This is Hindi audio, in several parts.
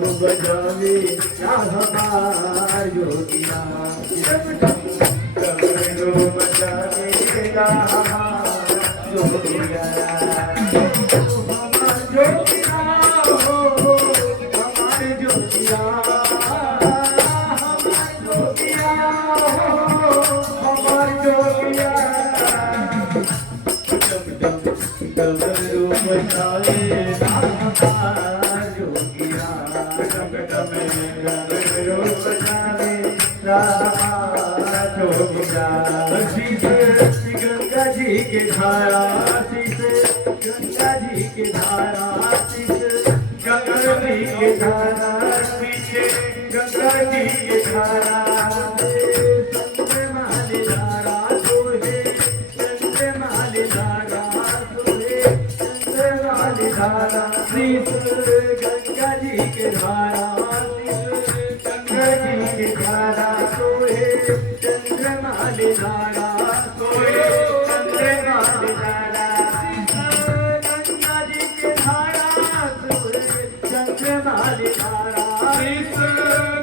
बजावे ना हमार योगिया डमरू बजावे ना हमार योगिया हमार योगिया हो हमार योगिया हमार योगिया हो हमार योगिया डमरू बजावे ना हमार योगिया डमरू बजावे ना हमार योगिया गंगा जी के धारा गंगा जी के धारा गंगा जी के धारा पीछे गंगा जी के धारा चंद्रमाली धारा सोहे चंद्रमाली धारा सोहे चंद्रमाली धारा गंगा जी के धारा गंगा जी के धारा सोहे चंद्रमाली धारा सोहे चंद्रमाली धारा गंगा जी के धारा सोहे चंद्रमाली धारा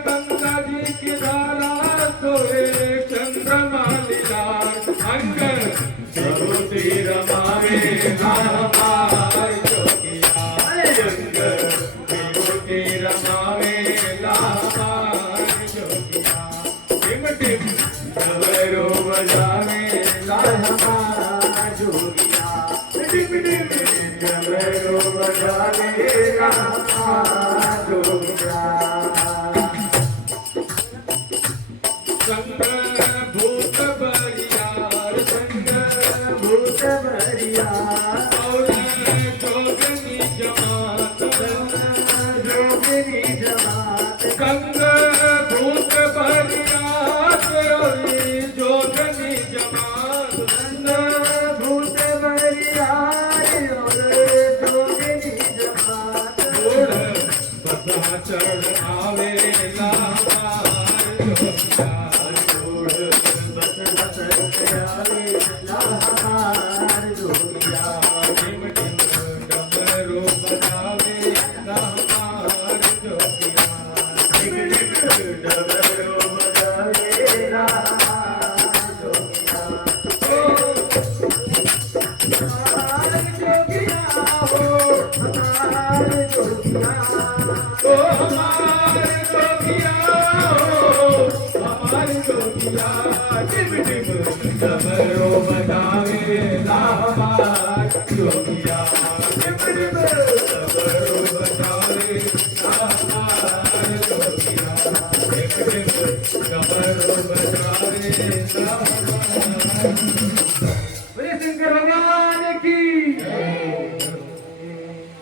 गंगा जी की धारा सोहे चंद्रमाली धारा अंग ज्योति रमावे हमार योगिया अंग ज्योति रमावे हमार योगिया टिम टिम डमरू बजावे हमार योगिया टिम टिम डमरू बजावे हमार योगिया संग भूत बरियार संग भूत भरिया और जोगनी जमात जोगिनी जमात संग भूत बरियार और जोगनी जमात भूत भरिया और जोगिनी जमात घोड़ बसा चढ़ आवे हमार योगिया हमार योगिया टिम टिम डमरू बजावे हमार योगिया डमरू बजावे हमार योगिया हमार योगिया हो हमार योगिया ओ हमार योगिया हमार योगिया टिम टिम डमरू बजावे हमार योगिया टिम टिम डमरू बजावे हमार योगिया टिम टिम डमरू बजावे